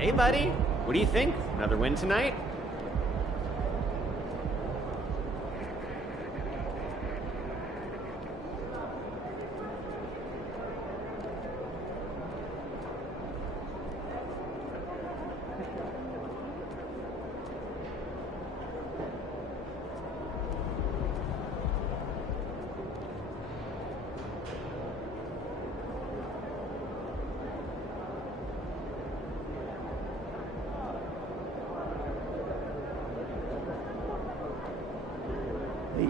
Hey, buddy. What do you think? Another win tonight? Hey,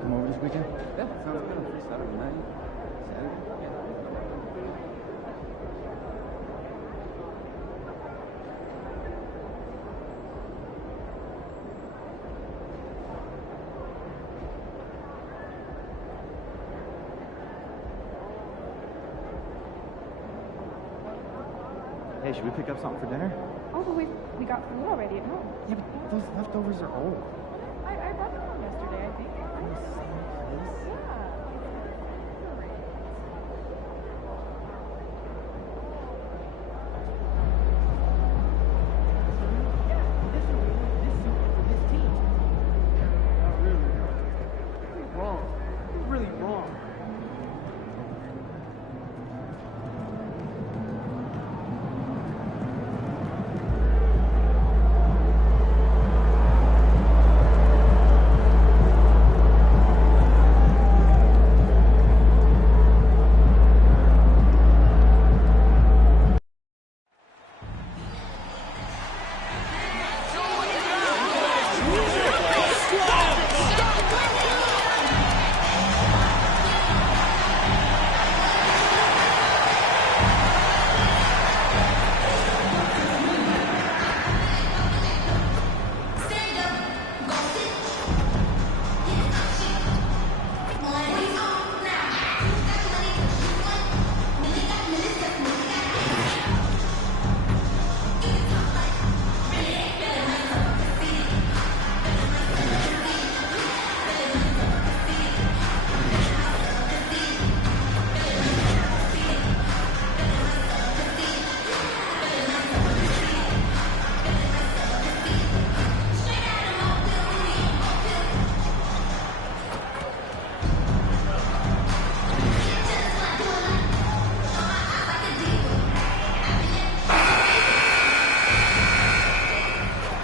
come over this weekend? Yeah, sounds good. Saturday night. Hey, should we pick up something for dinner? Oh, but we got food already at home. Yeah, but those leftovers are old. I brought them home yesterday, I think. Yeah.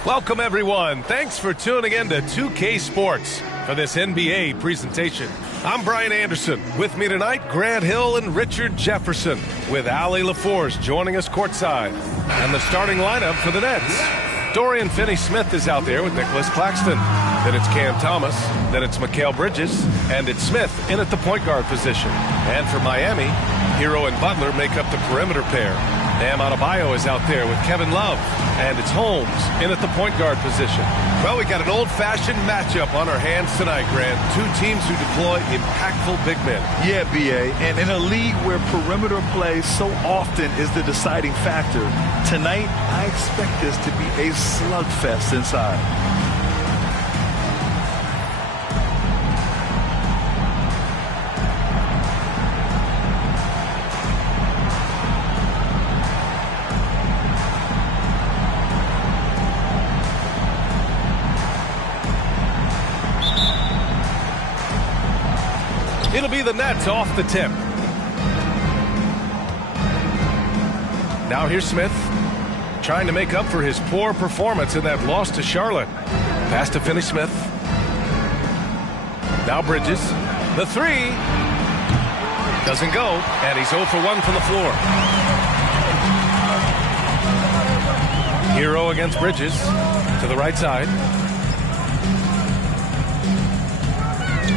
Welcome, everyone. Thanks for tuning in to 2K Sports for this NBA presentation. I'm Brian Anderson. With me tonight, Grant Hill and Richard Jefferson, with Allie LaForce joining us courtside. And the starting lineup for the Nets. Dorian Finney-Smith is out there with Nicholas Claxton. Then it's Cam Thomas. Then it's Mikal Bridges. And it's Smith in at the point guard position. And for Miami, Hero and Butler make up the perimeter pair. Bam Adebayo is out there with Kevin Love. And it's Holmes in at the point guard position. Well, we got an old-fashioned matchup on our hands tonight, Grant. Two teams who deploy impactful big men. Yeah, B.A., and in a league where perimeter play so often is the deciding factor, tonight I expect this to be a slugfest inside. It'll be the Nets off the tip. Now here's Smith, trying to make up for his poor performance in that loss to Charlotte. Pass to Finney-Smith. Now Bridges. The three. Doesn't go, and he's 0 for 1 from the floor. Hero against Bridges to the right side.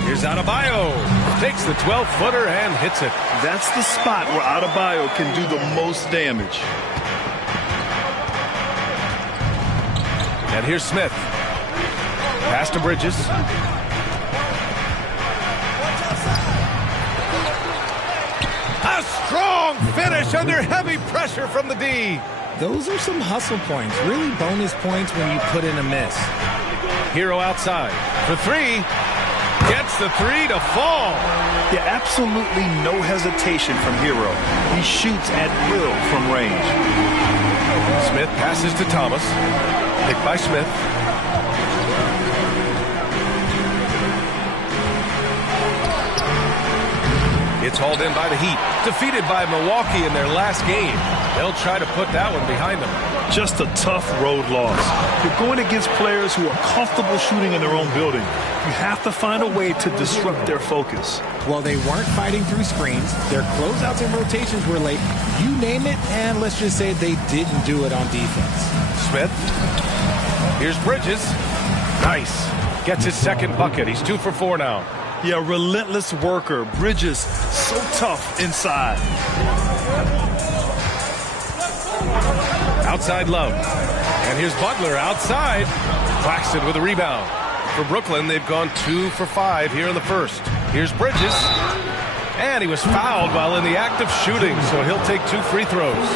Here's Adebayo. Takes the 12-footer and hits it. That's the spot where Adebayo can do the most damage. And here's Smith. Pass to Bridges. A strong finish under heavy pressure from the D. Those are some hustle points, really bonus points when you put in a miss. Hero outside for three. Gets the three to fall. Yeah, absolutely no hesitation from Hero. He shoots at will from range. Smith passes to Thomas. Picked by Smith. It's hauled in by the Heat. Defeated by Milwaukee in their last game. They'll try to put that one behind them. Just a tough road loss. You're going against players who are comfortable shooting in their own building. You have to find a way to disrupt their focus. Well, they weren't fighting through screens. Their closeouts and rotations were late. You name it, and let's just say they didn't do it on defense. Smith. Here's Bridges. Nice. Gets his second bucket. He's 2 for 4 now. Yeah, relentless worker. Bridges, so tough inside. Outside Love. And here's Butler outside. Claxton with a rebound. For Brooklyn, they've gone 2 for 5 here in the first. Here's Bridges. And he was fouled while in the act of shooting, so he'll take 2 free throws.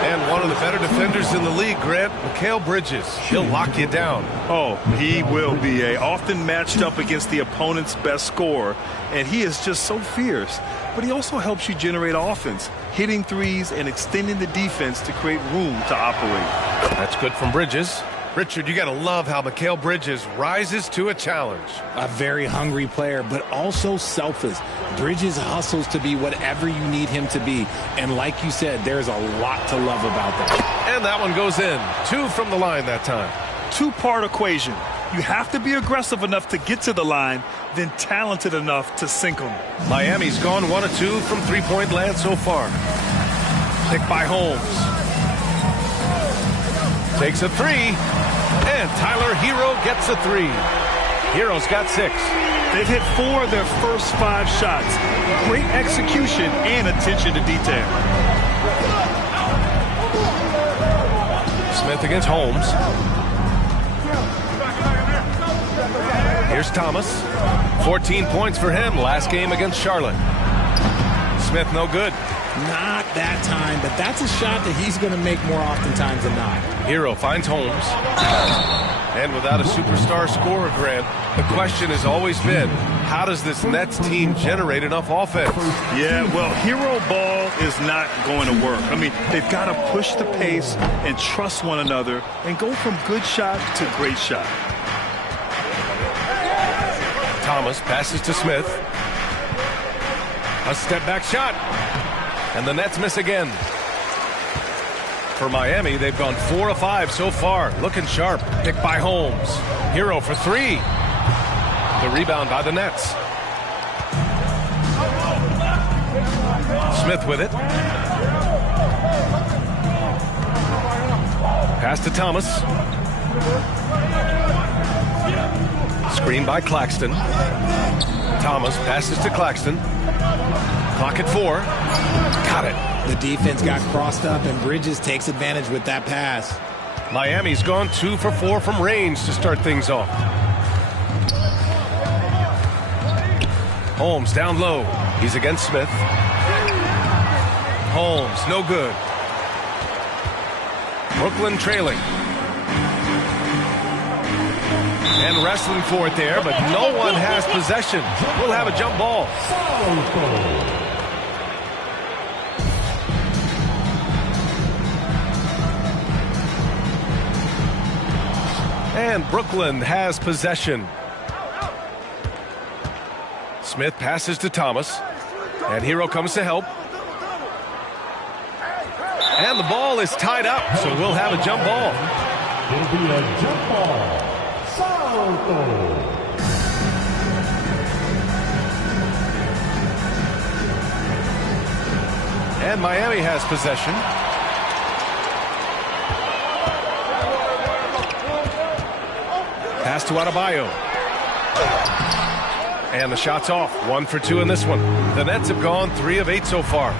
And one of the better defenders in the league, Grant, Mikal Bridges. He'll lock you down. Oh, he will be often matched up against the opponent's best scorer, and he is just so fierce. But he also helps you generate offense, hitting threes and extending the defense to create room to operate. That's good from Bridges. Richard, you got to love how Mikal Bridges rises to a challenge. A very hungry player, but also selfless. Bridges hustles to be whatever you need him to be. And like you said, there's a lot to love about that. And that one goes in. 2 from the line that time. Two-part equation. You have to be aggressive enough to get to the line, then talented enough to sink them. Miami's gone 1 of 2 from three-point land so far. Picked by Holmes. Takes a 3. And Tyler Hero gets a 3. Hero's got 6. They've hit 4 of their first 5 shots. Great execution and attention to detail. Smith against Holmes. Here's Thomas. 14 points for him last game against Charlotte. Smith no good. Not that time, but that's a shot that he's going to make more oftentimes than not. Hero finds Holmes. And without a superstar scorer, Grant, the question has always been, how does this Nets team generate enough offense? Yeah, well, hero ball is not going to work. I mean, they've got to push the pace and trust one another and go from good shot to great shot. Thomas passes to Smith. A step-back shot. And the Nets miss again. For Miami, they've gone 4 of 5 so far. Looking sharp. Picked by Holmes. Hero for 3. The rebound by the Nets. Smith with it. Pass to Thomas. Screen by Claxton. Thomas passes to Claxton. Clock at 4. Got it. The defense got crossed up, and Bridges takes advantage with that pass. Miami's gone 2 for 4 from range to start things off. Holmes down low. He's against Smith. Holmes, no good. Brooklyn trailing. And wrestling for it there, but no one has possession. We'll have a jump ball. And Brooklyn has possession. Smith passes to Thomas. And Hero comes to help. And the ball is tied up, so we'll have a jump ball. It'll be a jump ball. And Miami has possession. Pass to Adebayo. And the shot's off. 1 for 2 in this one. The Nets have gone 3 of 8 so far.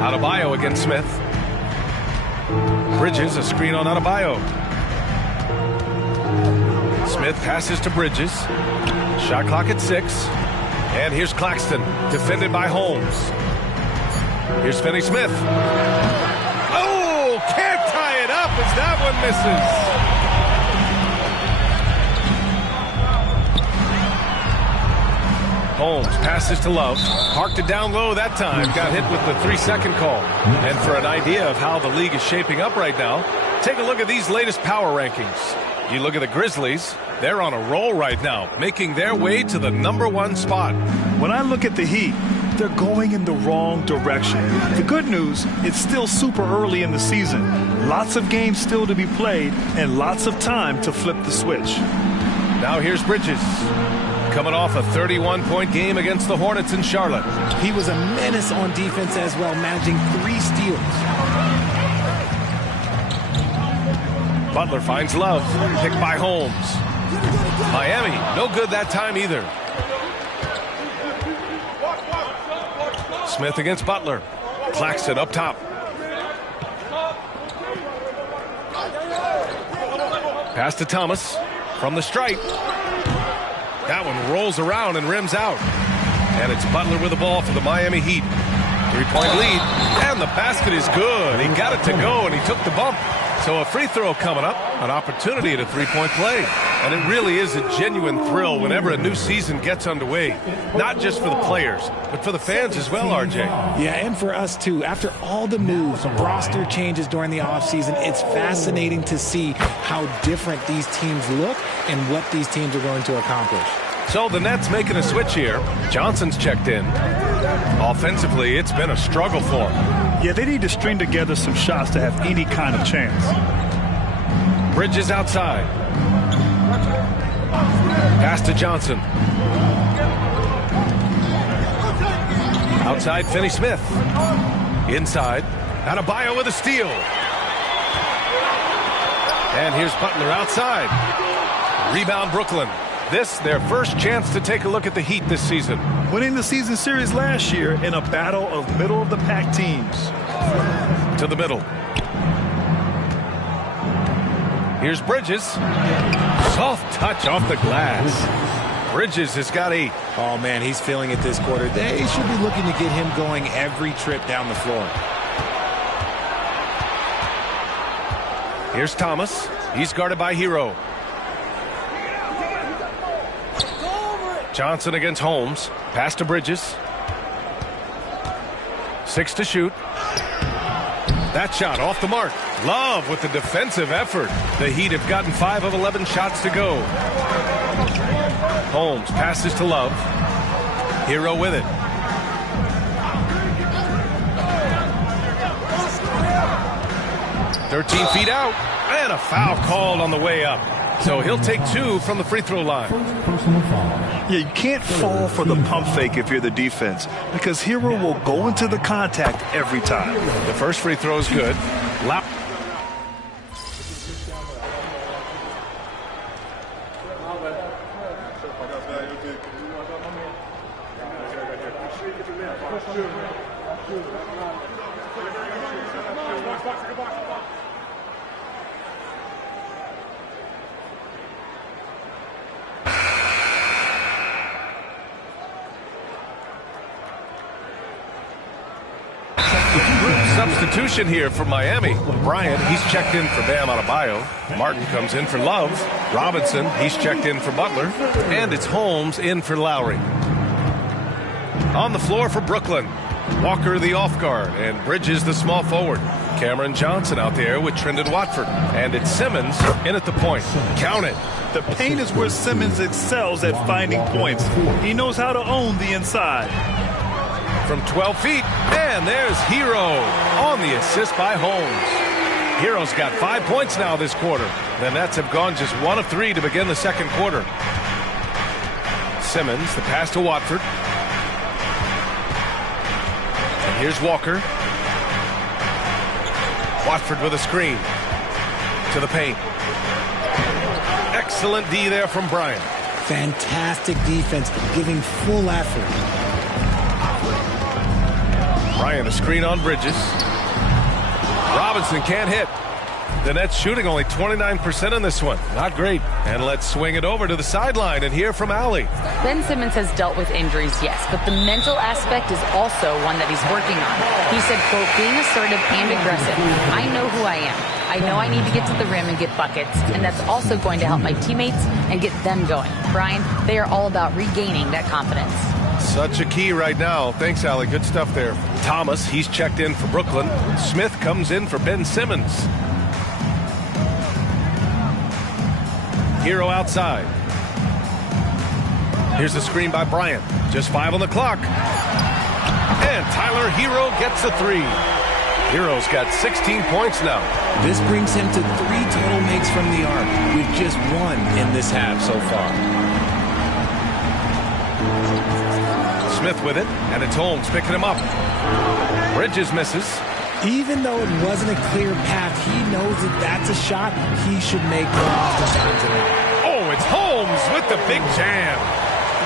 Adebayo against Smith. Bridges, a screen on Adebayo. Smith passes to Bridges. Shot clock at 6. And here's Claxton, defended by Holmes. Here's Finney-Smith. Oh, can't tie it up as that one misses. Holmes passes to Love. Parked it down low that time. Got hit with the 3-second call. And for an idea of how the league is shaping up right now, take a look at these latest power rankings. You look at the Grizzlies. They're on a roll right now, making their way to the #1 spot. When I look at the Heat, they're going in the wrong direction. The good news, it's still super early in the season. Lots of games still to be played and lots of time to flip the switch. Now here's Bridges. Coming off a 31-point game against the Hornets in Charlotte. He was a menace on defense as well, managing 3 steals. Butler finds Love. Picked by Holmes. Miami, no good that time either. Smith against Butler. Claxton up top. Pass to Thomas from the stripe. That one rolls around and rims out. And it's Butler with the ball for the Miami Heat. 3-point lead. And the basket is good. He got it to go and he took the bump. So a free throw coming up. An opportunity at a 3-point play. And it really is a genuine thrill whenever a new season gets underway. Not just for the players, but for the fans as well, RJ. Yeah, and for us too. After all the moves, roster changes during the offseason, it's fascinating to see how different these teams look and what these teams are going to accomplish. So the Nets making a switch here. Johnson's checked in. Offensively, it's been a struggle for him. Yeah, they need to string together some shots to have any kind of chance. Bridges outside. Pass to Johnson. Outside, Finney-Smith. Inside, Adebayo with a steal. And here's Butler outside. Rebound, Brooklyn. This, their first chance to take a look at the Heat this season. Winning the season series last year in a battle of middle-of-the-pack teams. To the middle. Here's Bridges. Soft touch off the glass. Bridges has got 8. Oh, man, he's feeling it this quarter. They should be looking to get him going every trip down the floor. Here's Thomas. He's guarded by Hero. Johnson against Holmes. Pass to Bridges. 6 to shoot. That shot off the mark. Love with the defensive effort. The Heat have gotten 5 of 11 shots to go. Holmes passes to Love. Hero with it. "13 feet out. And a foul called on the way up. So he'll take 2 from the free throw line. Yeah, you can't fall for the pump fake if you're the defense, because Hero will go into the contact every time. The first free throw is good. Substitution here for Miami. Bryant, he's checked in for Bam Adebayo. Martin comes in for Love. Robinson, he's checked in for Butler. And it's Holmes in for Lowry. On the floor for Brooklyn. Walker the off guard and Bridges the small forward. Cameron Johnson out there with Trendon Watford. And it's Simmons in at the point. Count it. The paint is where Simmons excels at finding points. He knows how to own the inside. From 12 feet, and there's Hero on the assist by Holmes. Hero's got 5 points now this quarter. The Nets have gone just 1 of 3 to begin the second quarter. Simmons, the pass to Watford. And here's Walker. Watford with a screen. To the paint. Excellent D there from Bryant. Fantastic defense, giving full effort. Bryant, a screen on Bridges. Robinson can't hit. The Nets shooting only 29% in this one. Not great. And let's swing it over to the sideline and hear from Allie. Ben Simmons has dealt with injuries, yes, but the mental aspect is also one that he's working on. He said, quote, being assertive and aggressive. I know who I am. I know I need to get to the rim and get buckets, and that's also going to help my teammates and get them going. Brian, they are all about regaining that confidence. Such a key right now. Thanks, Allie. Good stuff there. Thomas, he's checked in for Brooklyn. Smith comes in for Ben Simmons. Hero outside. Here's the screen by Bryant. Just 5 on the clock. And Tyler Hero gets a 3. Hero's got 16 points now. This brings him to 3 total makes from the arc, with just 1 in this half so far. Smith with it, and it's Holmes picking him up. Bridges misses. Even though it wasn't a clear path, he knows that that's a shot he should make more often tonight. Oh, it's Holmes with the big jam.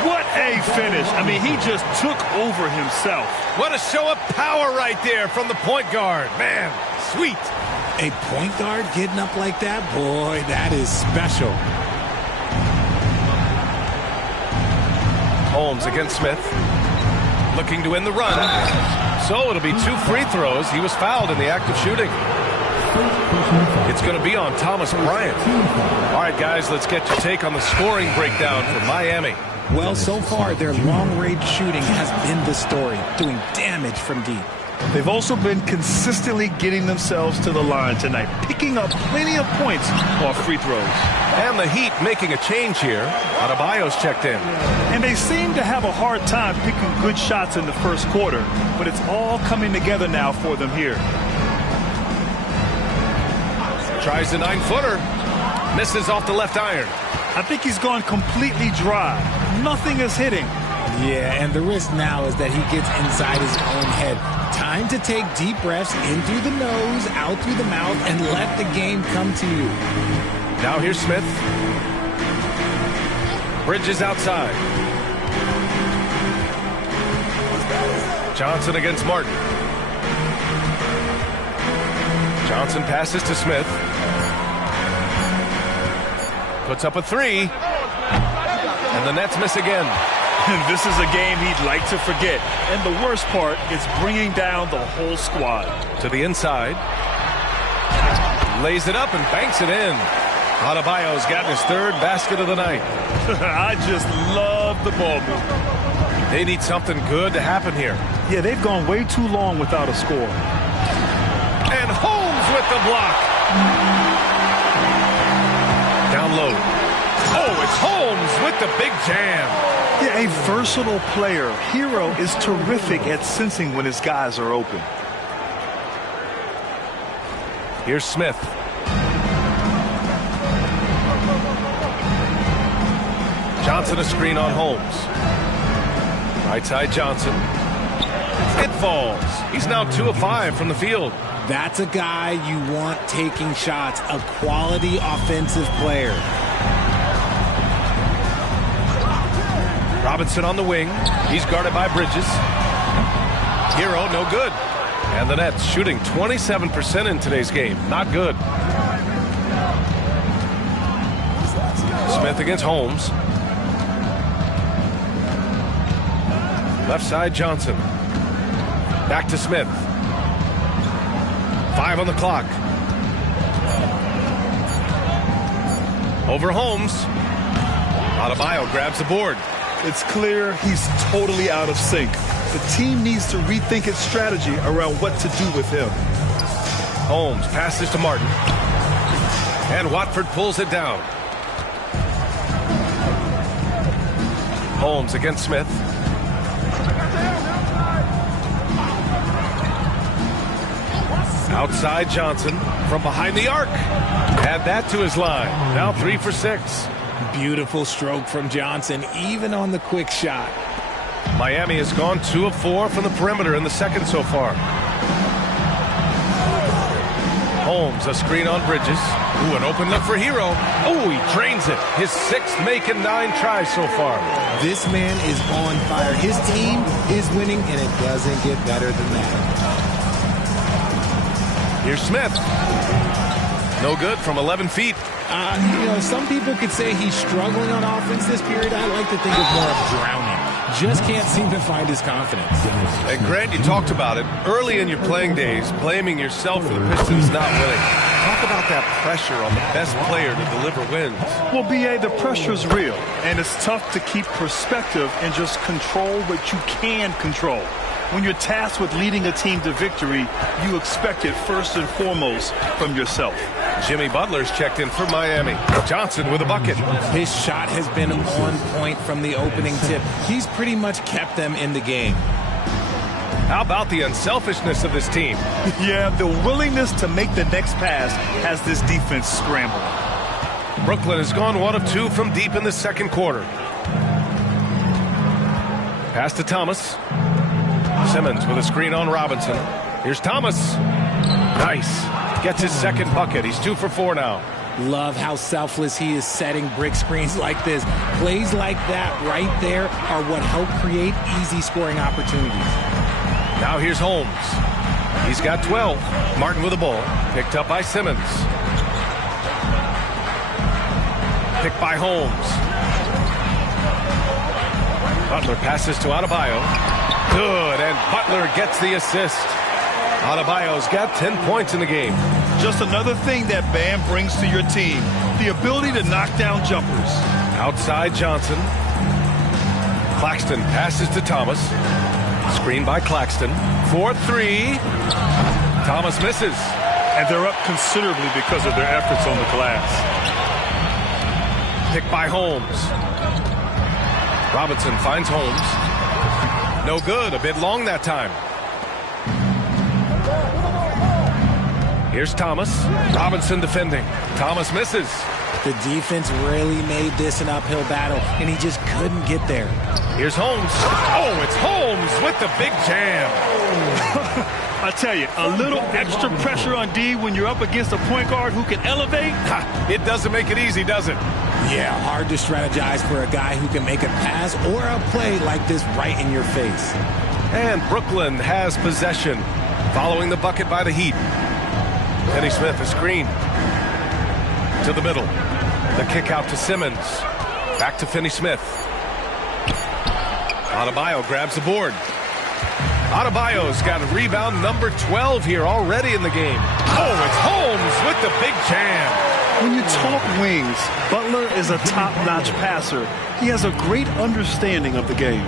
What a finish. I mean, he just took over himself. What a show of power right there from the point guard. Man, sweet. A point guard getting up like that? Boy, that is special. Holmes against Smith. Looking to win the run. So it'll be 2 free throws. He was fouled in the act of shooting. It's going to be on Thomas Bryant. All right, guys, let's get your take on the scoring breakdown for Miami. Well, so far, their long-range shooting has been the story, doing damage from deep. They've also been consistently getting themselves to the line tonight, picking up plenty of points off free throws. And the Heat making a change here. Adebayo's checked in. And they seem to have a hard time picking good shots in the first quarter, but it's all coming together now for them here. Tries the 9-footer. Misses off the left iron. I think he's gone completely dry. Nothing is hitting. Yeah, and the risk now is that he gets inside his own head. Time to take deep breaths in through the nose, out through the mouth, and let the game come to you. Now here's Smith. Bridges outside. Johnson against Martin. Johnson passes to Smith. Puts up a 3. And the Nets miss again. And this is a game he'd like to forget. And the worst part is bringing down the whole squad. To the inside. Lays it up and banks it in. Adebayo's gotten his 3rd basket of the night. I just love the ball movement. They need something good to happen here. Yeah, they've gone way too long without a score. And Holmes with the block. Down low. Oh, it's Holmes with the big jam. Yeah, a versatile player. Hero is terrific at sensing when his guys are open. Here's Smith. Johnson a screen on Holmes. Right side Johnson. It falls. He's now 2 of 5 from the field. That's a guy you want taking shots, a quality offensive player. Robinson on the wing. He's guarded by Bridges. Hero, no good. And the Nets shooting 27% in today's game. Not good. Smith against Holmes. Left side Johnson. Back to Smith. 5 on the clock. Over Holmes. Adebayo grabs the board. It's clear he's totally out of sync. The team needs to rethink its strategy around what to do with him. Holmes passes to Martin. And Watford pulls it down. Holmes against Smith. Outside Johnson from behind the arc. Add that to his line. Now 3 for 6. Beautiful stroke from Johnson, even on the quick shot. Miami has gone 2 of 4 from the perimeter in the second so far. Holmes, a screen on Bridges. Ooh, an open look for Hero. Oh, he drains it. His 6th make and 9 tries so far. This man is on fire. His team is winning, and it doesn't get better than that. Here's Smith. No good from 11 feet. Some people could say he's struggling on offense this period. I like to think of more of drowning. just can't seem to find his confidence. And Grant, you talked about it early in your playing days, blaming yourself for the Pistons not winning. Talk about that pressure on the best player to deliver wins. Well, B.A., the pressure's real, and it's tough to keep perspective and just control what you can control. When you're tasked with leading a team to victory, you expect it first and foremost from yourself. Jimmy Butler's checked in for Miami. Johnson with a bucket. His shot has been on point from the opening tip. He's pretty much kept them in the game. How about the unselfishness of this team? Yeah, the willingness to make the next pass has this defense scrambled. Brooklyn has gone 1 of 2 from deep in the second quarter. Pass to Thomas. Simmons with a screen on Robinson. Here's Thomas. Nice. Gets his second bucket. He's 2 for 4 now. Love how selfless he is setting brick screens like this. Plays like that right there are what help create easy scoring opportunities. Now here's Holmes. He's got 12. Martin with the ball. Picked up by Simmons. Picked by Holmes. Butler passes to Adebayo. Good, and Butler gets the assist. Adebayo's got 10 points in the game. Just another thing that Bam brings to your team, the ability to knock down jumpers. Outside Johnson. Claxton passes to Thomas. Screen by Claxton. 4-3. Thomas misses. And they're up considerably because of their efforts on the glass. Picked by Holmes. Robinson finds Holmes. No good. A bit long that time. Here's Thomas. Robinson defending. Thomas misses. The defense really made this an uphill battle, and he just couldn't get there. Here's Holmes. Oh, it's Holmes with the big jam. I tell you, a little extra pressure on D when you're up against a point guard who can elevate. It doesn't make it easy, does it? Yeah, hard to strategize for a guy who can make a pass or a play like this right in your face. And Brooklyn has possession following the bucket by the Heat. Finney Smith, a screen to the middle. The kick out to Simmons. Back to Finney Smith. Adebayo grabs the board. Adebayo's got a rebound number 12 here already in the game. Oh, it's Holmes with the big jam. When you talk wings, Butler is a top-notch passer. He has a great understanding of the game.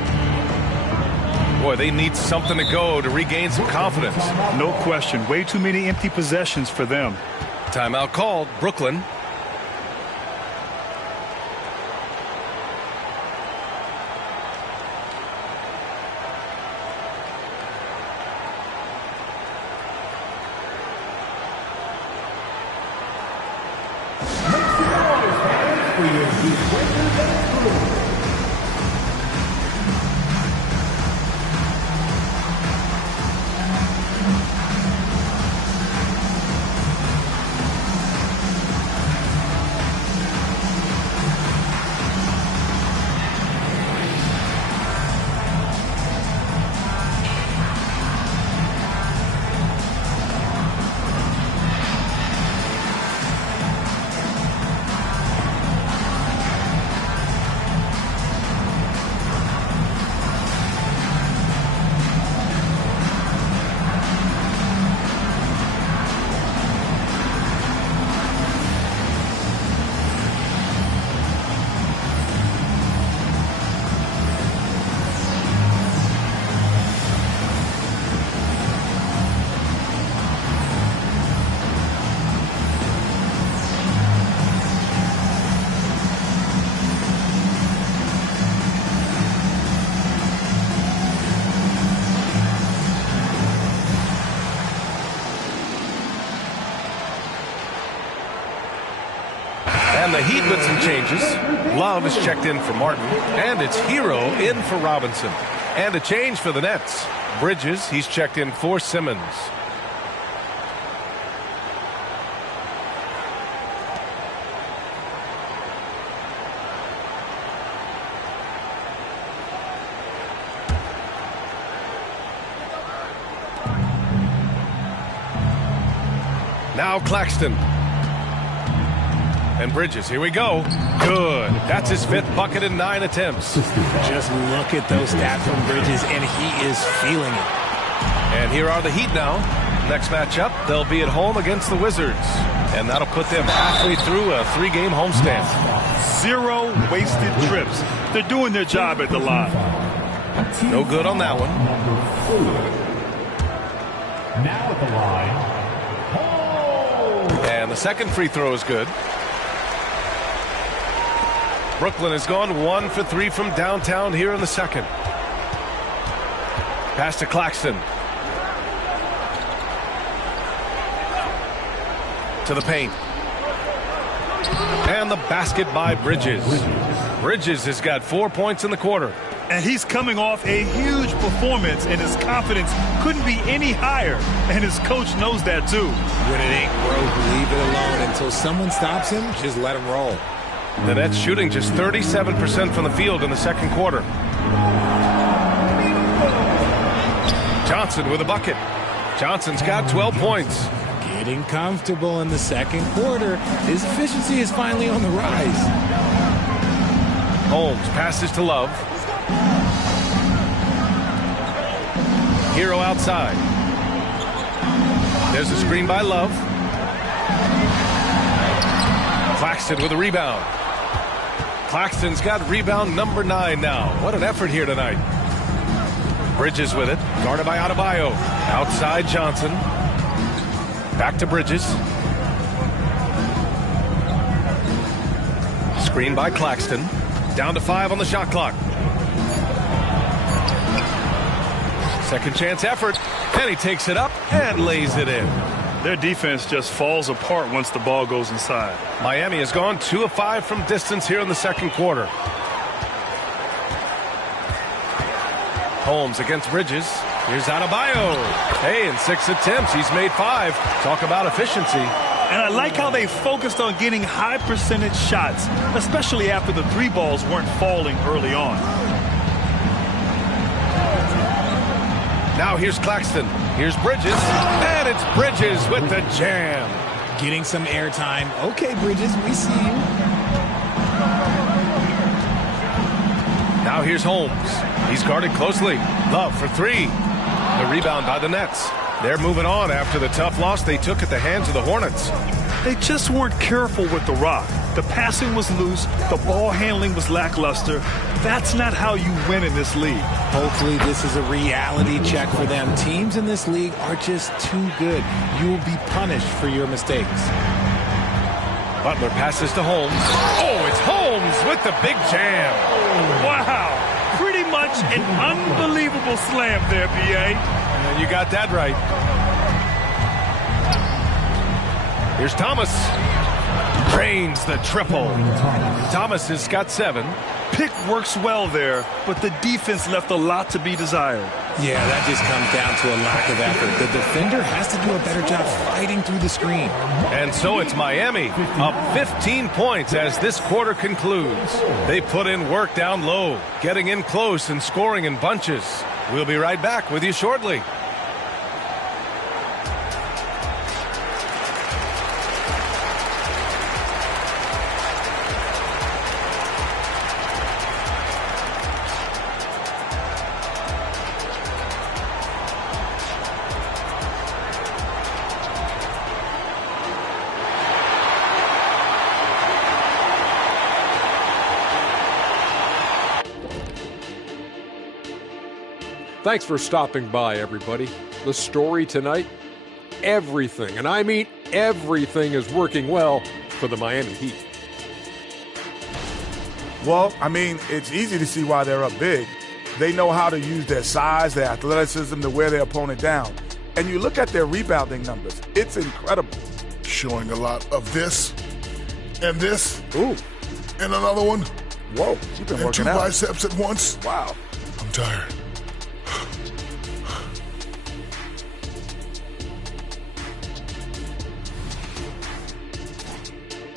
Boy, they need something to go to regain some confidence. No question. Way too many empty possessions for them. Timeout called. Brooklyn. And the Heat with some changes. Love is checked in for Martin. And it's Hero in for Robinson. And a change for the Nets. Bridges, he's checked in for Simmons. Now Claxton. And Bridges, here we go. Good. That's his 5th bucket in 9 attempts. Just look at those stats from Bridges, and he is feeling it. And here are the Heat now. Next matchup, they'll be at home against the Wizards. And that'll put them halfway through a 3-game homestand. 0 wasted trips. They're doing their job at the line. No good on that one. Now at the line, and the second free throw is good. Brooklyn has gone 1 for 3 from downtown here in the second. Pass to Claxton. To the paint. And the basket by Bridges. Bridges has got 4 points in the quarter. And he's coming off a huge performance, and his confidence couldn't be any higher. And his coach knows that, too. When it ain't broke, leave it alone. Until someone stops him, just let him roll. The Nets shooting just 37% from the field in the second quarter. Johnson with a bucket. Johnson's got 12 points. Getting comfortable in the second quarter. His efficiency is finally on the rise. Holmes passes to Love. Hero outside. There's a screen by Love. Claxton with a rebound. Claxton's got rebound number 9 now. What an effort here tonight. Bridges with it. Guarded by Adebayo. Outside Johnson. Back to Bridges. Screen by Claxton. Down to 5 on the shot clock. Second chance effort. And he takes it up and lays it in. Their defense just falls apart once the ball goes inside. Miami has gone 2 of 5 from distance here in the second quarter. Holmes against Bridges. Here's Adebayo. Hey, in 6 attempts, he's made 5. Talk about efficiency. And I like how they focused on getting high percentage shots, especially after the 3 balls weren't falling early on. Now here's Claxton. Here's Bridges. And it's Bridges with the jam. Getting some airtime. Okay, Bridges, we see you. Now here's Holmes. He's guarded closely. Love for 3. The rebound by the Nets. They're moving on after the tough loss they took at the hands of the Hornets. They just weren't careful with the rock. The passing was loose. The ball handling was lackluster. That's not how you win in this league. Hopefully this is a reality check for them. Teams in this league are just too good. You will be punished for your mistakes. Butler passes to Holmes. Oh, it's Holmes with the big jam. Wow. Pretty much an unbelievable slam there, B.A. And you got that right. Here's Thomas. Drains the triple. Thomas has got 7. Pick works well there, but the defense left a lot to be desired. Yeah, that just comes down to a lack of effort. The defender has to do a better job fighting through the screen. And so it's Miami up 15 points as this quarter concludes. They put in work down low, getting in close and scoring in bunches. We'll be right back with you shortly. Thanks for stopping by, everybody. The story tonight, everything, and I mean everything, is working well for the Miami Heat. Well, I mean, it's easy to see why they're up big. They know how to use their size, their athleticism to wear their opponent down. And you look at their rebounding numbers, it's incredible. Showing a lot of this and this. Ooh. And another one. Whoa, you've been and working 2 out. biceps at once. Wow. I'm tired.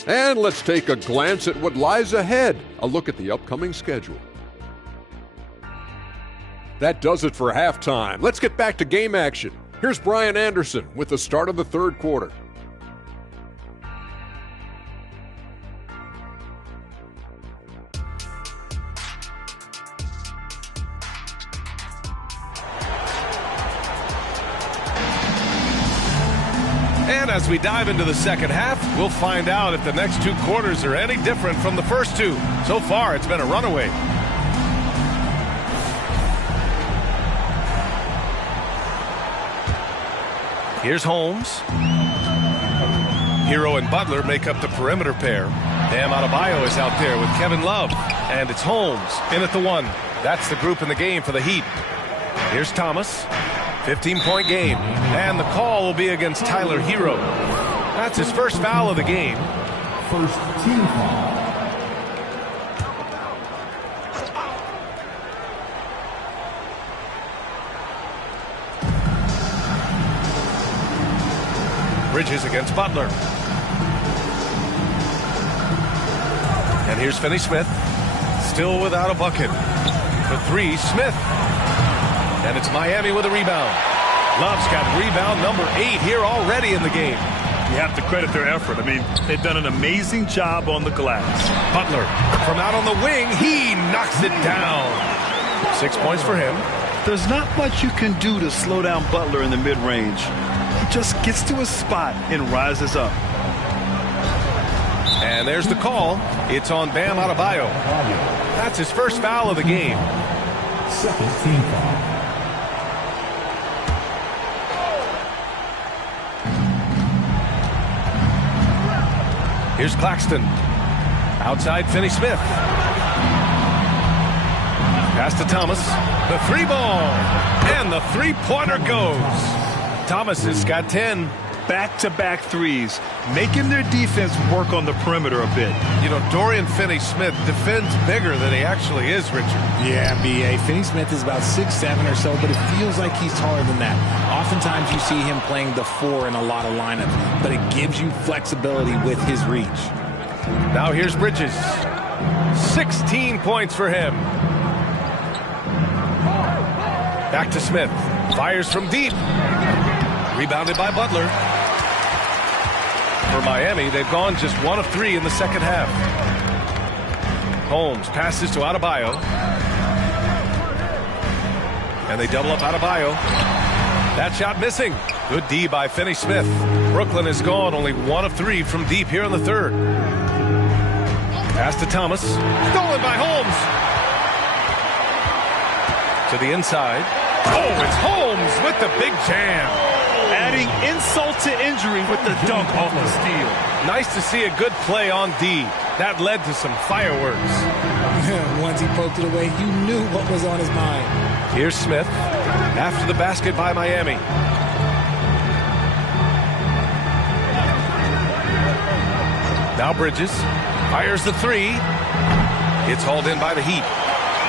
And let's take a glance at what lies ahead. A look at the upcoming schedule. That does it for halftime. Let's get back to game action. Here's Brian Anderson with the start of the third quarter. And as we dive into the second half, we'll find out if the next 2 quarters are any different from the first 2. So far, it's been a runaway. Here's Holmes. Hero and Butler make up the perimeter pair. Bam Adebayo is out there with Kevin Love. And it's Holmes in at the 1. That's the group in the game for the Heat. Here's Thomas. 15-point game. And the call will be against Tyler Hero. That's his first foul of the game. First team foul. Bridges against Butler. And here's Finney-Smith. Still without a bucket. For 3, Smith. And it's Miami with a rebound. Love's got rebound number 8 here already in the game. You have to credit their effort. I mean, they've done an amazing job on the glass. Butler from out on the wing. He knocks it down. 6 points for him. There's not much you can do to slow down Butler in the mid-range. He just gets to a spot and rises up. And there's the call. It's on Bam Adebayo. That's his first foul of the game. Second team foul. Here's Claxton. Outside Finney-Smith. Pass to Thomas. The 3 ball. And the 3-pointer goes. Thomas has got 10. Back-to-back threes, making their defense work on the perimeter a bit. You know, Dorian Finney-Smith defends bigger than he actually is, Richard. Yeah, B.A. Finney-Smith is about 6'7" or so, but it feels like he's taller than that. Oftentimes you see him playing the 4 in a lot of lineups, but it gives you flexibility with his reach. Now here's Bridges. 16 points for him. Back to Smith. Fires from deep. Rebounded by Butler. For Miami, they've gone just 1 of 3 in the second half. Holmes passes to Adebayo. And they double up Adebayo. That shot missing. Good D by Finney-Smith. Brooklyn has gone only 1 of 3 from deep here in the third. Pass to Thomas. Stolen by Holmes. To the inside. Oh, it's Holmes with the big jam. Adding insult to injury with the dunk off the steal. Nice to see a good play on D. That led to some fireworks. Once he poked it away, you knew what was on his mind. Here's Smith. After the basket by Miami. Now Bridges. Fires the 3. It's hauled in by the Heat.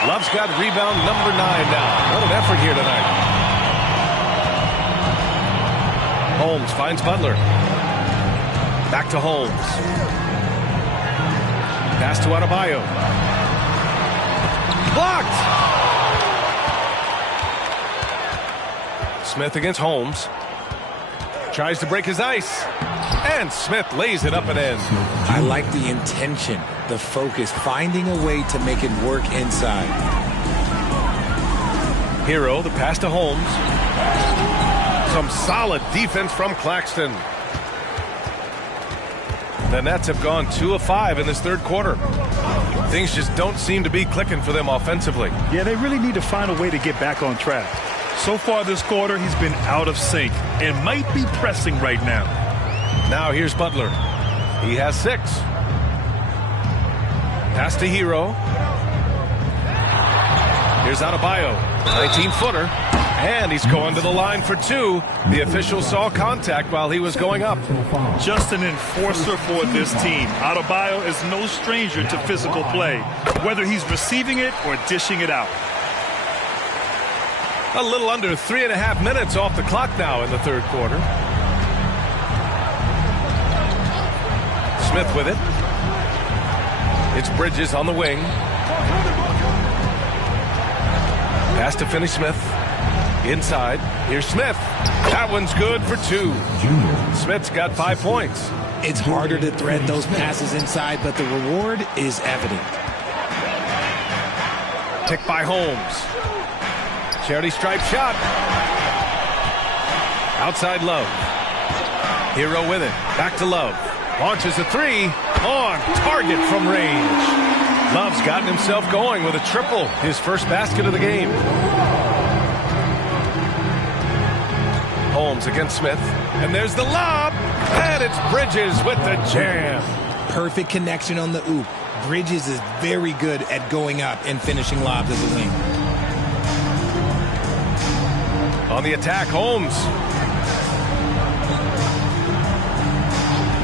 Love's got rebound number 9 now. What an effort here tonight. Holmes finds Butler. Back to Holmes. Pass to Adebayo. Blocked! Smith against Holmes. Tries to break his ice. And Smith lays it up and in. I like the intention, the focus, finding a way to make it work inside. Hero, the pass to Holmes. Some solid defense from Claxton. The Nets have gone 2 of 5 in this third quarter. Things just don't seem to be clicking for them offensively. Yeah, they really need to find a way to get back on track. So far this quarter, he's been out of sync and might be pressing right now. Now here's Butler. He has 6. Pass to Hero. Here's Adebayo. 19-footer. And he's going to the line for 2. The official saw contact while he was going up. Just an enforcer for this team. Adebayo is no stranger to physical play, whether he's receiving it or dishing it out. A little under 3.5 minutes off the clock now in the third quarter. Smith with it. It's Bridges on the wing. Pass to Finney-Smith. Inside. Here's Smith. That one's good for 2. Smith's got 5 points. It's harder to thread those passes inside, but the reward is evident. Picked by Holmes. Charity stripe shot. Outside Love. Hero with it. Back to Love. Launches a three. On target from range. Love's gotten himself going with a triple. His first basket of the game. Holmes against Smith. And there's the lob. And it's Bridges with the jam. Perfect connection on the oop. Bridges is very good at going up and finishing lobs as a wing. On the attack, Holmes.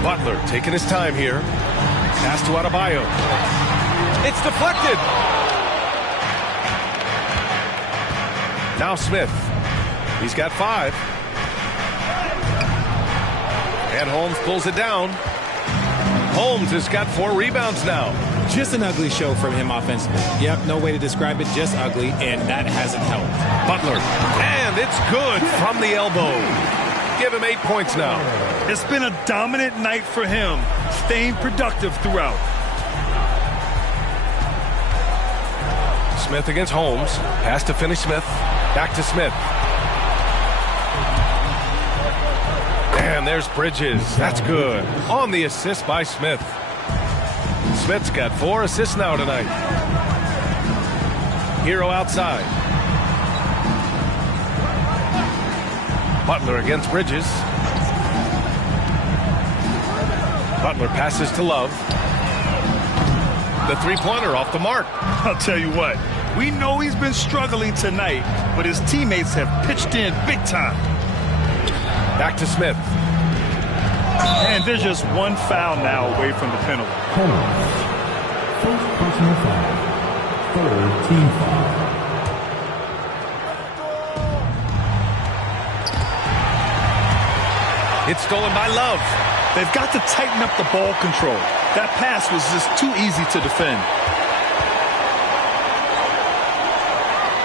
Butler taking his time here. Pass to Adebayo. It's deflected. Now Smith. He's got 5. And Holmes pulls it down. Holmes has got 4 rebounds now. Just an ugly show from him offensively. Yep, no way to describe it, just ugly, and that hasn't helped. Butler. And it's good from the elbow. Give him 8 points now. It's been a dominant night for him, staying productive throughout. Smith against Holmes. Pass to Finney Smith. Back to Smith. And there's Bridges. That's good. On the assist by Smith. Smith's got 4 assists now tonight. Hero outside. Butler against Bridges. Butler passes to Love. The three-pointer off the mark. I'll tell you what, we know he's been struggling tonight, but his teammates have pitched in big time. Back to Smith. And there's just 1 foul now away from the penalty. First personal foul. 3rd team foul. It's stolen by Love. They've got to tighten up the ball control. That pass was just too easy to defend.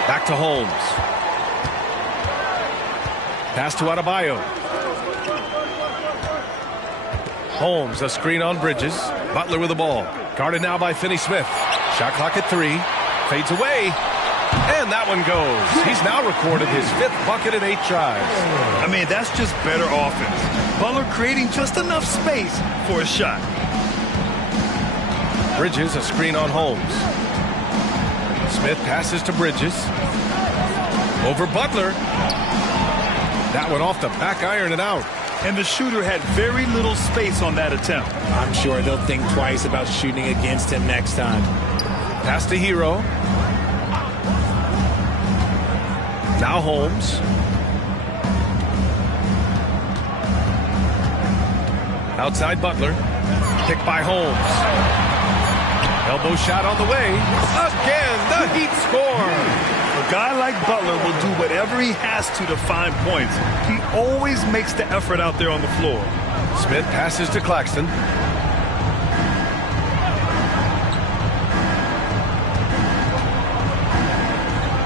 Back to Holmes. Pass to Adebayo. Holmes, a screen on Bridges. Butler with the ball. Guarded now by Finney Smith. Shot clock at 3. Fades away. And that one goes. He's now recorded his 5th bucket in 8 tries. I mean, that's just better offense. Butler creating just enough space for a shot. Bridges, a screen on Holmes. Smith passes to Bridges. Over Butler. That one off the back iron and out. And the shooter had very little space on that attempt. I'm sure they'll think twice about shooting against him next time. Pass to Hero. Now Holmes. Outside Butler. Picked by Holmes. Elbow shot on the way. Again, the Heat score. A guy like Butler will do whatever he has to find points. He always makes the effort out there on the floor. Smith passes to Claxton.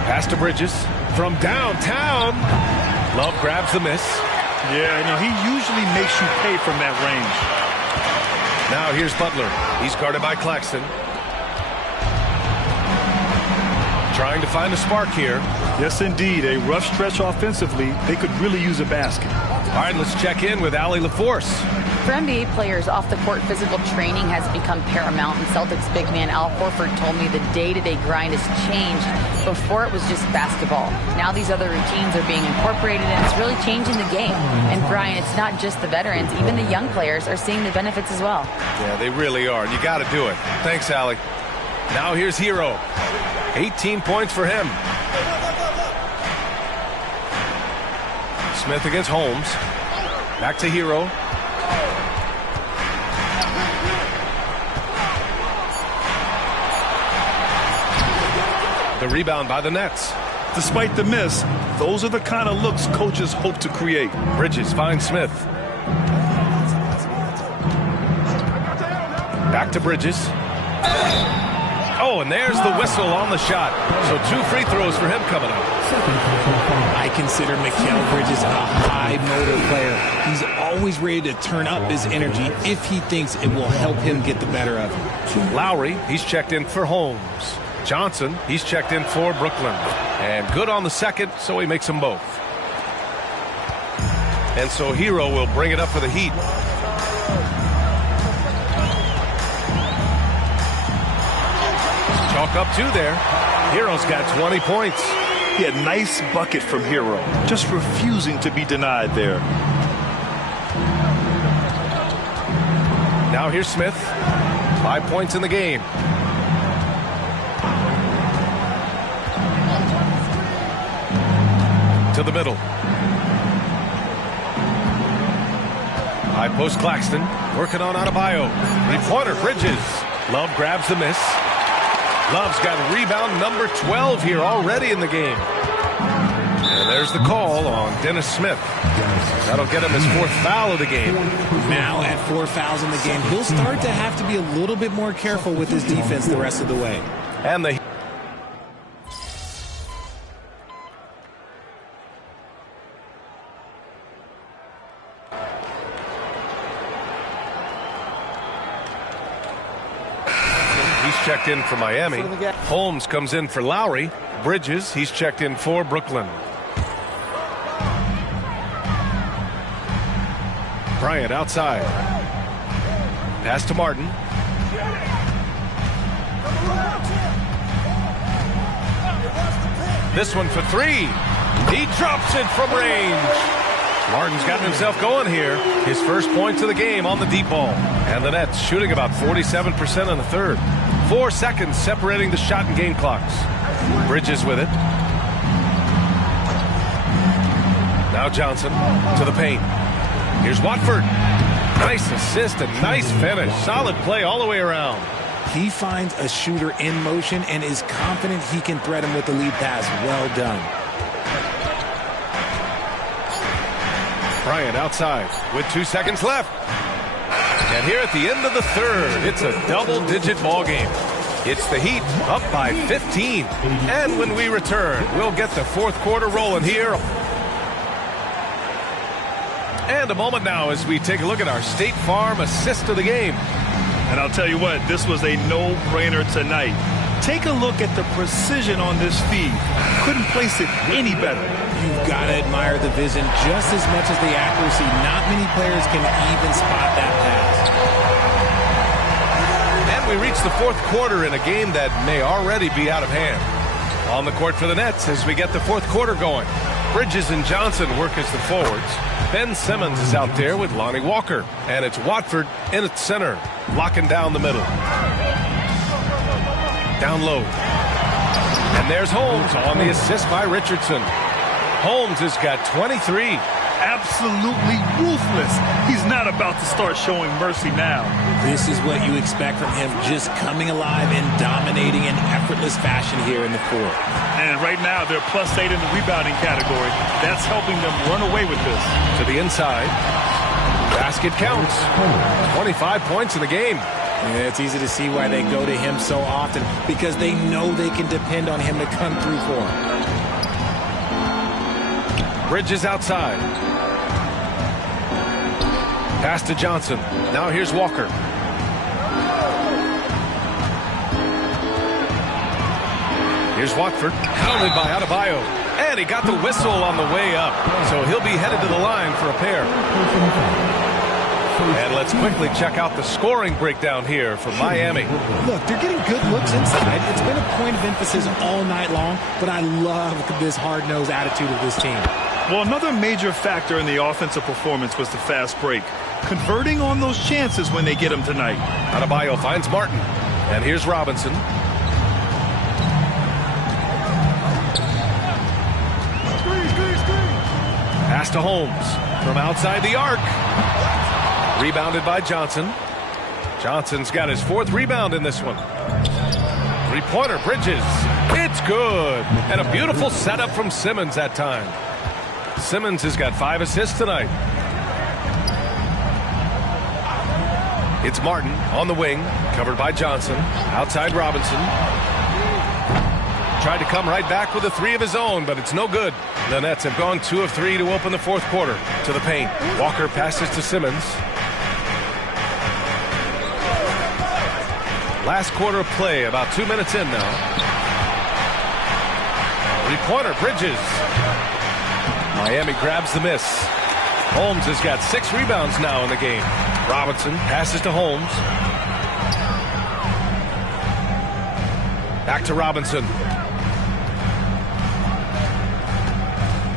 Pass to Bridges. From downtown. Love grabs the miss. Yeah, no, he usually makes you pay from that range. Now here's Butler. He's guarded by Claxton. Trying to find a spark here. Yes, indeed. A rough stretch offensively. They could really use a basket. All right, let's check in with Allie LaForce. For NBA players, off-the-court physical training has become paramount, and Celtics big man Al Horford told me the day-to-day grind has changed. Before, it was just basketball. Now these other routines are being incorporated, and it's really changing the game. And, Brian, it's not just the veterans. Even the young players are seeing the benefits as well. Yeah, they really are. You got to do it. Thanks, Allie. Now here's Hero. 18 points for him. Smith against Holmes. Back to Hero. The rebound by the Nets. Despite the miss, those are the kind of looks coaches hope to create. Bridges finds Smith. Back to Bridges. Oh, and there's the whistle on the shot. So 2 free throws for him coming up. I consider Mikal Bridges a high motor player. He's always ready to turn up his energy if he thinks it will help him get the better of him. Lowry, he's checked in for Holmes. Johnson, he's checked in for Brooklyn. And good on the second, so he makes them both. And so Hero will bring it up for the Heat. Chalk up 2 there. Hero's got 20 points. Yeah, nice bucket from Hero. Just refusing to be denied there. Now here's Smith. 5 points in the game. To the middle. High post Claxton. Working on Adebayo. 3-pointer Bridges. Love grabs the miss. Love's got rebound number 12 here already in the game. And there's the call on Dennis Smith. That'll get him his 4th foul of the game. Now at 4 fouls in the game, he'll start to have to be a little bit more careful with his defense the rest of the way. And the checked in for Miami. Holmes comes in for Lowry. Bridges, he's checked in for Brooklyn. Bryant outside. Pass to Martin. This one for 3. He drops it from range. Martin's gotten himself going here. His first points of the game on the deep ball. And the Nets shooting about 47% in the 3rd. 4 seconds separating the shot and game clocks. Bridges with it. Now Johnson to the paint. Here's Watford. Nice assist and nice finish. Solid play all the way around. He finds a shooter in motion and is confident he can thread him with the lead pass. Well done. Bryant outside with 2 seconds left. And here at the end of the 3rd, it's a double-digit ball game. It's the Heat up by 15. And when we return, we'll get the 4th quarter rolling here. And a moment now as we take a look at our State Farm assist of the game. And I'll tell you what, this was a no-brainer tonight. Take a look at the precision on this feed. Couldn't place it any better. You've got to admire the vision just as much as the accuracy. Not many players can even spot that pass. And we reach the 4th quarter in a game that may already be out of hand. On the court for the Nets as we get the 4th quarter going. Bridges and Johnson work as the forwards. Ben Simmons is out there with Lonnie Walker. And it's Watford in its center, locking down the middle. Down low. And there's Holmes on the assist by Richardson. Holmes has got 23. Absolutely ruthless. He's not about to start showing mercy now. This is what you expect from him, just coming alive and dominating in effortless fashion here in the 4th. And right now they're +8 in the rebounding category. That's helping them run away with this. To the inside. Basket counts. 25 points in the game. Yeah, it's easy to see why they go to him so often, because they know they can depend on him to come through for them. Bridges outside. Pass to Johnson. Now here's Walker. Here's Watford. Hounded by Adebayo. And he got the whistle on the way up. So he'll be headed to the line for a pair. And let's quickly check out the scoring breakdown here for Miami. Look, they're getting good looks inside. It's been a point of emphasis all night long, but I love this hard-nosed attitude of this team. Well, another major factor in the offensive performance was the fast break. Converting on those chances when they get them tonight. Adebayo finds Martin. And here's Robinson. Pass to Holmes from outside the arc. Rebounded by Johnson. Johnson's got his 4th rebound in this one. 3-pointer Bridges. It's good. And a beautiful setup from Simmons that time. Simmons has got 5 assists tonight. It's Martin on the wing, covered by Johnson. Outside Robinson. Tried to come right back with a 3 of his own, but it's no good. The Nets have gone 2 of 3 to open the 4th quarter. To the paint. Walker passes to Simmons. Last quarter of play, about 2 minutes in now. 3-pointer Bridges. Miami grabs the miss. Holmes has got 6 rebounds now in the game. Robinson passes to Holmes. Back to Robinson.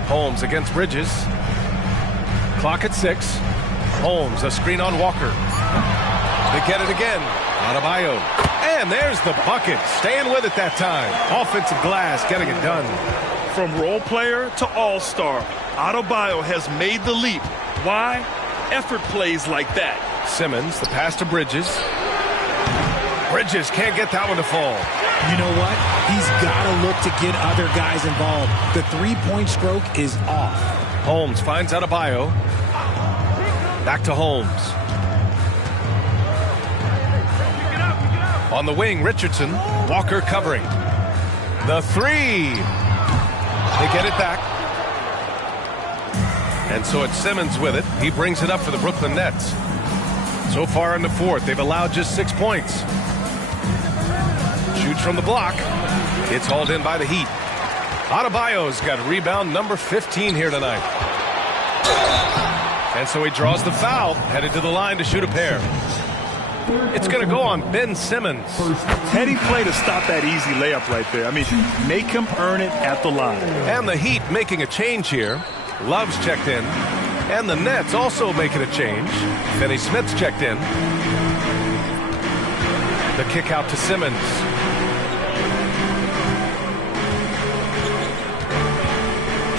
Holmes against Bridges. Clock at 6. Holmes, a screen on Walker. They get it again. Adebayo. And there's the bucket. Staying with it that time. Offensive glass, getting it done. From role player to all-star, Adebayo has made the leap. Why? Effort plays like that. Simmons, the pass to Bridges. Bridges can't get that one to fall. You know what? He's got to look to get other guys involved. The three-point stroke is off. Holmes finds Adebayo. Back to Holmes. On the wing, Richardson. Walker covering. The 3. They get it back. And so it's Simmons with it. He brings it up for the Brooklyn Nets. So far in the fourth, they've allowed just 6 points. Shoots from the block. It's hauled in by the Heat. Adebayo's got rebound number 15 here tonight. And so he draws the foul, headed to the line to shoot a pair. It's going to go on Ben Simmons. Heady play to stop that easy layup right there. I mean, make him earn it at the line. And the Heat making a change here. Love's checked in. And the Nets also making a change. Finney Smith's checked in. The kick out to Simmons.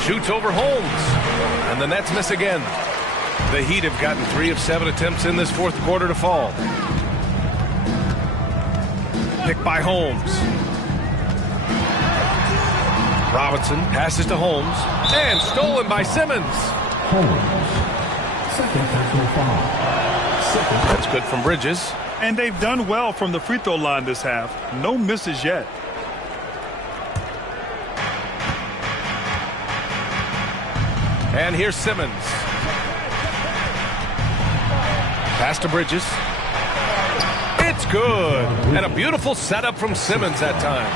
Shoots over Holmes. And the Nets miss again. The Heat have gotten 3 of 7 attempts in this fourth quarter to fall. Picked by Holmes. Robinson passes to Holmes. And stolen by Simmons. Second personal foul. That's good from Bridges. And they've done well from the free throw line this half. No misses yet. And here's Simmons. Pass to Bridges. It's good. And a beautiful setup from Simmons that time.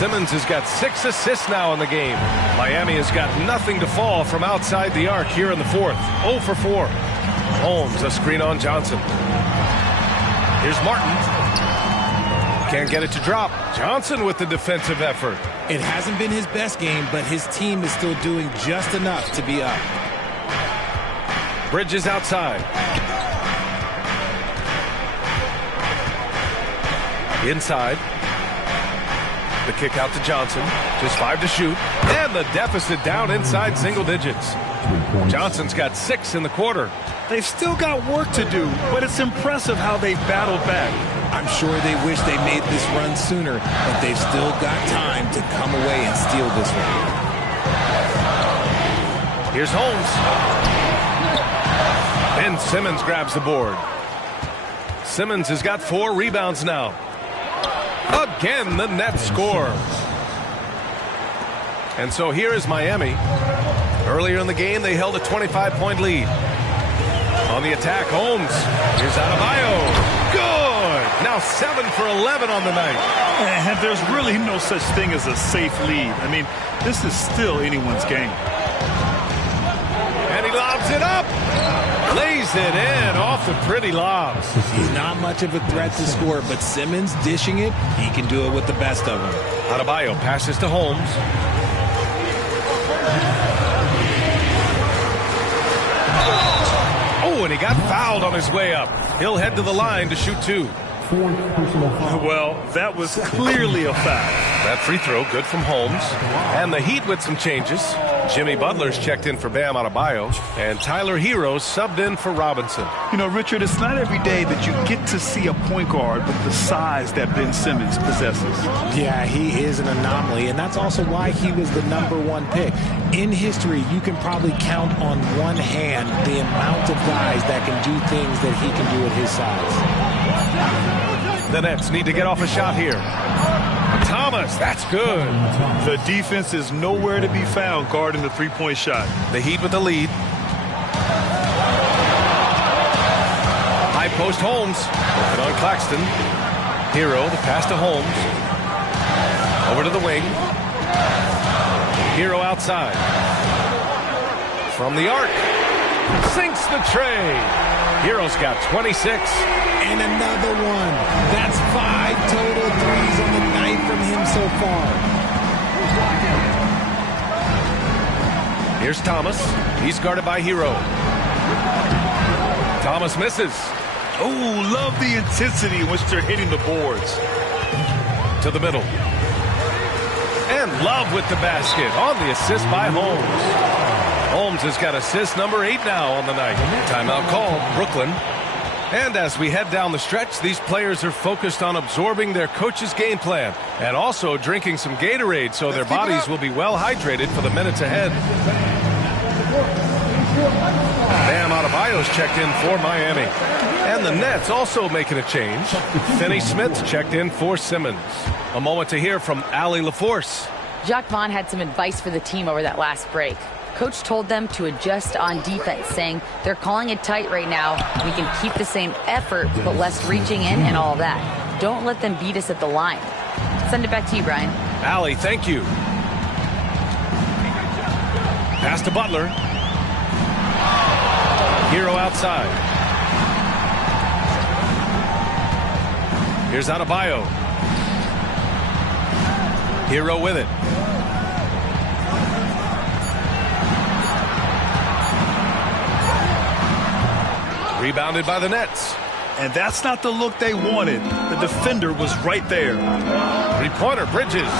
Simmons has got 6 assists now in the game. Miami has got nothing to fall from outside the arc here in the fourth. 0 for 4. Holmes, a screen on Johnson. Here's Martin. Can't get it to drop. Johnson with the defensive effort. It hasn't been his best game, but his team is still doing just enough to be up. Bridges outside. Inside. The kick out to Johnson. Just 5 to shoot. And the deficit down inside single digits. Johnson's got 6 in the quarter. They've still got work to do, but it's impressive how they've battled back. I'm sure they wish they made this run sooner, but they've still got time to come away and steal this one. Here's Holmes. Ben Simmons grabs the board. Simmons has got 4 rebounds now. Again, the Nets score. And so here is Miami. Earlier in the game, they held a 25-point lead. On the attack, Holmes. Here's Adebayo. Good! Now 7 for 11 on the night. And there's really no such thing as a safe lead. I mean, this is still anyone's game. And he lobs it up. Lays it in off the pretty lobs. He's not much of a threat to score, but Simmons dishing it, he can do it with the best of them. Adebayo passes to Holmes. Oh, and he got fouled on his way up. He'll head to the line to shoot 2. Well, that was clearly a foul. That free throw good from Holmes. And the Heat with some changes. Jimmy Butler's checked in for Bam Adebayo. And Tyler Hero subbed in for Robinson. You know, Richard, it's not every day that you get to see a point guard with the size that Ben Simmons possesses. Yeah, he is an anomaly, and that's also why he was the #1 pick. In history, you can probably count on one hand the amount of guys that can do things that he can do at his size. The Nets need to get off a shot here. Thomas, that's good. The defense is nowhere to be found guarding the three-point shot. The Heat with the lead. High post Holmes. Open on Claxton. Hero, the pass to Holmes. Over to the wing. Hero outside. From the arc. Sinks the tray. Hero's got 26. And another one. That's 5 total threes on the night from him so far. Here's Thomas. He's guarded by Hero. Thomas misses. Oh, love the intensity in which they're hitting the boards. To the middle. And Love with the basket on the assist by Holmes. Holmes has got assist number 8 now on the night. Timeout called, Brooklyn. And as we head down the stretch, these players are focused on absorbing their coach's game plan and also drinking some Gatorade so their bodies will be well hydrated for the minutes ahead. Bam Adebayo's checked in for Miami. And the Nets also making a change. Finney-Smith checked in for Simmons. A moment to hear from Allie LaForce. Jacques Vaughn had some advice for the team over that last break. Coach told them to adjust on defense, saying they're calling it tight right now. We can keep the same effort, but less reaching in and all that. Don't let them beat us at the line. Send it back to you, Brian. Allie, thank you. Pass to Butler. Hero outside. Here's Adebayo. Hero with it. Rebounded by the Nets. And that's not the look they wanted. The defender was right there. Three-pointer, Bridges.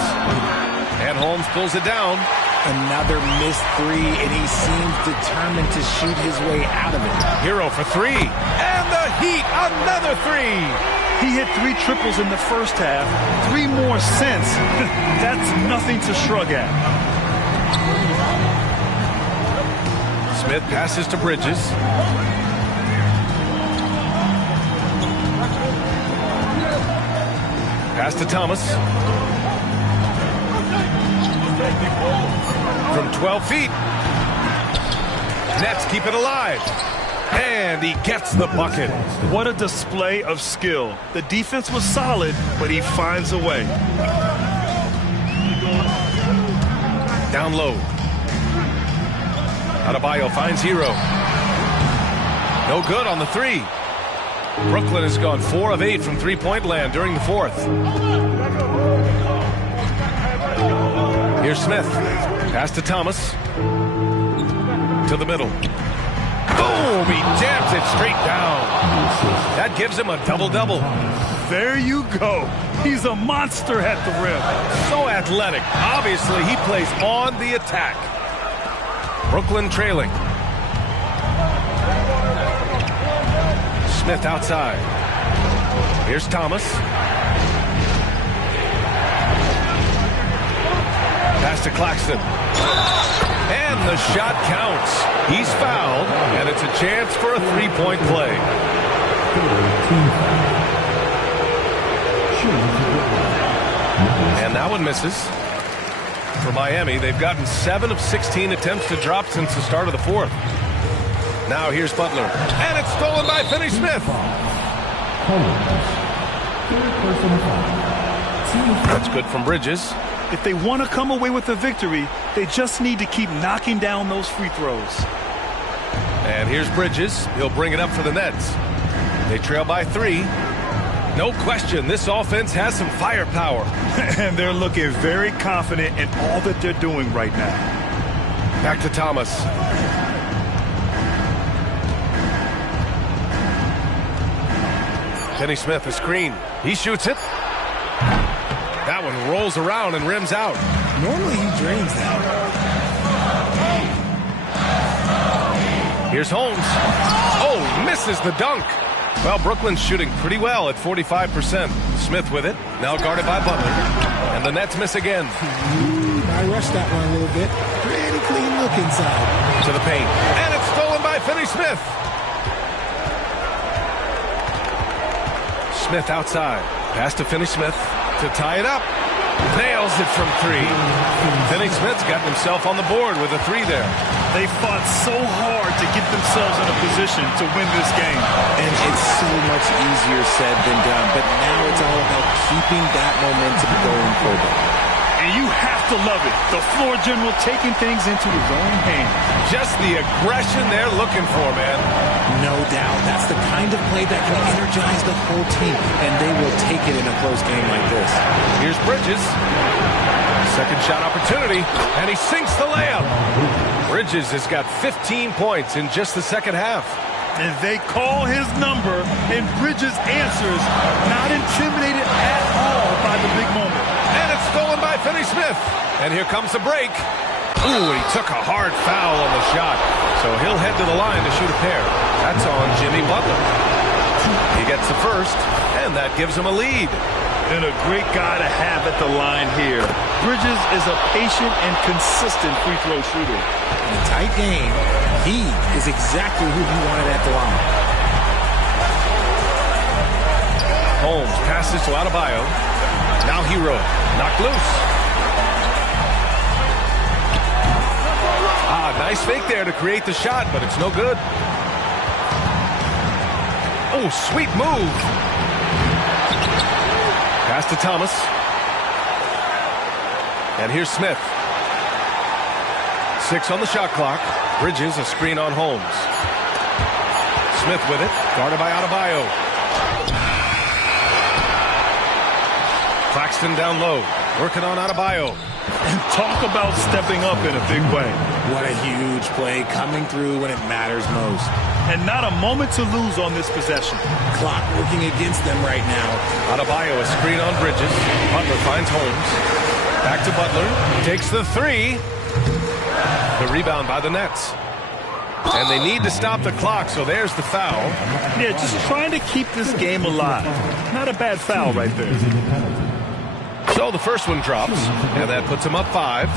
And Holmes pulls it down. Another missed three, and he seems determined to shoot his way out of it. Hero for three. And the Heat, another three. He hit 3 triples in the first half. 3 more since. That's nothing to shrug at. Smith passes to Bridges. Pass to Thomas. From 12 feet. Nets keep it alive. And he gets the bucket. What a display of skill. The defense was solid, but he finds a way. Down low. Adebayo finds Hero. No good on the three. Brooklyn has gone 4 of 8 from three-point land during the fourth. Here's Smith. Pass to Thomas. To the middle. Boom! He jams it straight down. That gives him a double-double. There you go. He's a monster at the rim. So athletic. Obviously, he plays on the attack. Brooklyn trailing. Smith outside. Here's Thomas. Pass to Claxton. And the shot counts. He's fouled, and it's a chance for a three-point play. And that one misses. For Miami, they've gotten 7 of 16 attempts to drop since the start of the fourth. Now here's Butler. And it's stolen by Finney-Smith. That's good from Bridges. If they want to come away with a victory, they just need to keep knocking down those free throws. And here's Bridges. He'll bring it up for the Nets. They trail by 3. No question, this offense has some firepower. And they're looking very confident in all that they're doing right now. Back to Thomas. Finney-Smith, a screen. He shoots it. That one rolls around and rims out. Normally he drains that. Here's Holmes. Oh, misses the dunk. Well, Brooklyn's shooting pretty well at 45%. Smith with it. Now guarded by Butler. And the Nets miss again. I rushed that one a little bit. Pretty clean look inside. To the paint. And it's stolen by Finney-Smith. Smith outside. Pass to Finney-Smith to tie it up. Nails it from 3. Finney-Smith's got himself on the board with a 3 there. They fought so hard to get themselves in a position to win this game. And it's so much easier said than done. But now it's all about keeping that momentum going for them. And you have to love it. The floor general taking things into his own hands. Just the aggression they're looking for, man. No doubt. That's the kind of play that can energize the whole team, and they will take it in a close game like this. Here's Bridges. Second shot opportunity, and he sinks the layup. Bridges has got 15 points in just the second half. And they call his number, and Bridges answers, not intimidated at all by the big moment. And it's stolen by Finney-Smith. And here comes the break. Ooh, he took a hard foul on the shot. So he'll head to the line to shoot a pair. That's on Jimmy Butler. He gets the first, and that gives him a lead. And a great guy to have at the line here. Bridges is a patient and consistent free throw shooter. In a tight game, he is exactly who you wanted at the line. Holmes passes to Adebayo. Now Hero, knocked loose. Nice fake there to create the shot, but it's no good. Oh, sweet move. Pass to Thomas. And here's Smith. 6 on the shot clock. Bridges, a screen on Holmes. Smith with it, guarded by Adebayo. Claxton down low, working on Adebayo. And talk about stepping up in a big way. What a huge play, coming through when it matters most. And not a moment to lose on this possession. Clock working against them right now. Adebayo, a screen on Bridges. Butler finds Holmes. Back to Butler. Takes the three. The rebound by the Nets. And they need to stop the clock, so there's the foul. Yeah, just trying to keep this game alive. Not a bad foul right there. So the first one drops, and that puts him up 5.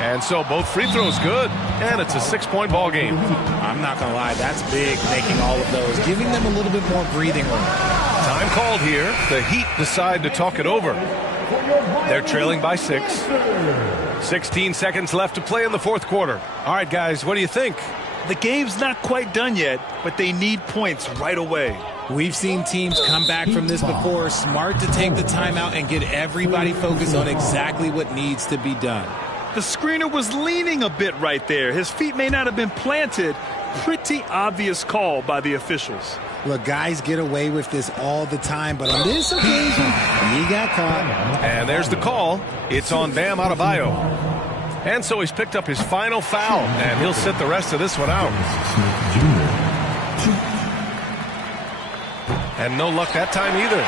And so both free throws good, and it's a 6-point ball game. I'm not going to lie, that's big, making all of those, giving them a little bit more breathing room. Time called here. The Heat decide to talk it over. They're trailing by 6. 16 seconds left to play in the fourth quarter. All right, guys, what do you think? The game's not quite done yet, but they need points right away. We've seen teams come back from this before. Smart to take the timeout and get everybody focused on exactly what needs to be done. The screener was leaning a bit right there. His feet may not have been planted. Pretty obvious call by the officials. Look, guys get away with this all the time, but on this occasion, he got caught. And there's the call. It's on Bam Adebayo. And so he's picked up his final foul, and he'll sit the rest of this one out. And no luck that time either.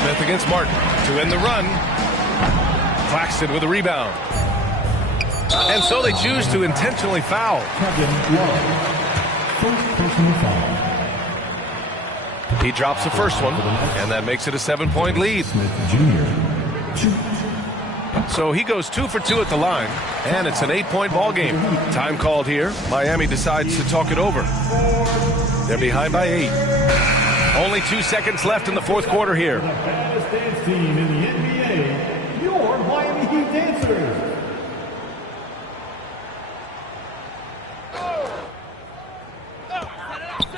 Smith against Martin to end the run. Claxton with a rebound. And so they choose to intentionally foul. He drops the first one, and that makes it a 7-point lead. So he goes 2 for 2 at the line, and it's an 8-point ball game. Time called here. Miami decides to talk it over. They're behind by 8. Only 2 seconds left in the fourth quarter here. Best dance team in the NBA, your Miami Heat dancers.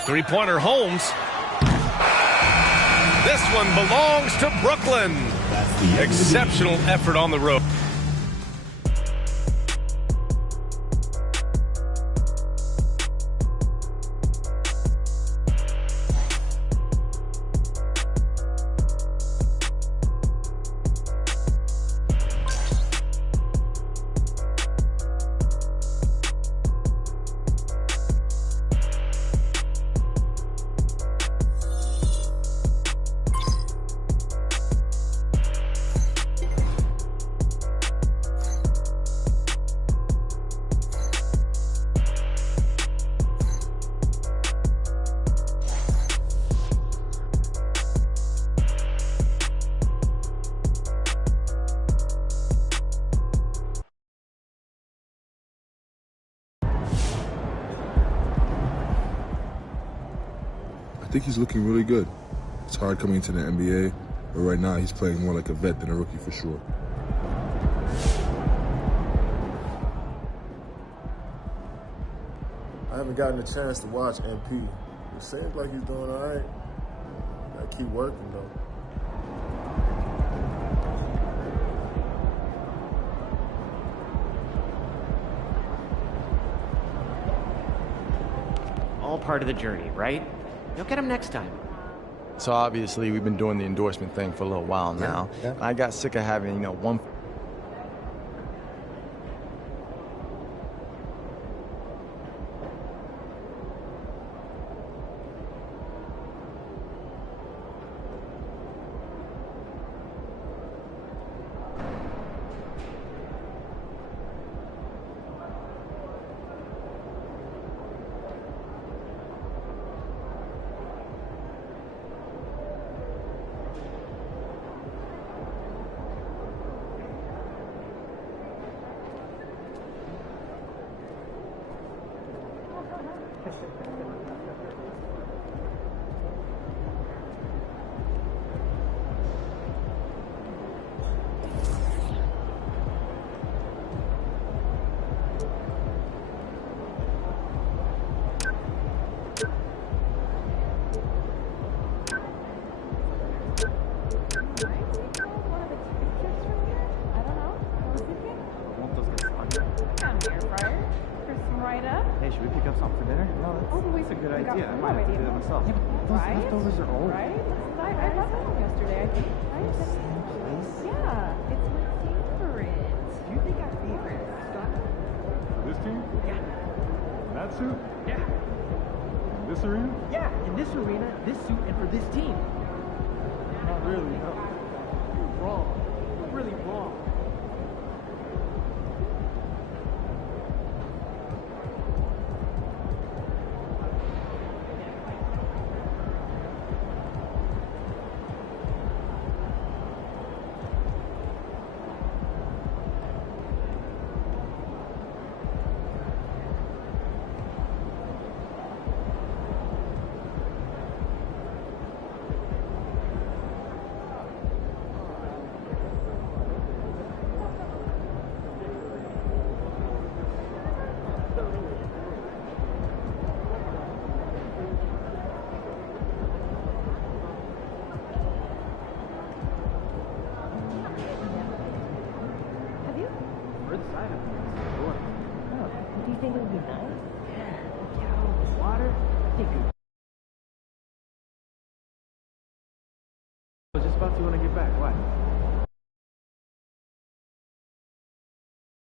Three-pointer Holmes. This one belongs to Brooklyn. Exceptional effort on the road. I think he's looking really good. It's hard coming into the NBA, but right now he's playing more like a vet than a rookie for sure. I haven't gotten a chance to watch MP. It seems like he's doing all right. Gotta keep working though. all part of the journey, right? You'll get him next time. So obviously we've been doing the endorsement thing for a little while now. Yeah. I got sick of having, one Hey, should we pick up something for dinner? No, that's a good idea. I might have to do that myself. Yeah, but those leftovers are old. Right? I brought them home yesterday, I think. Right? Yeah, it's my favorite. Do you think I favorite Scott? This team? Yeah. That suit? Yeah. This arena? Yeah, in this arena, this suit, and for this team. Not really, no. You're wrong. You're really wrong. Do you think it would be nice? Yeah, water. I was just about to when I get back. What?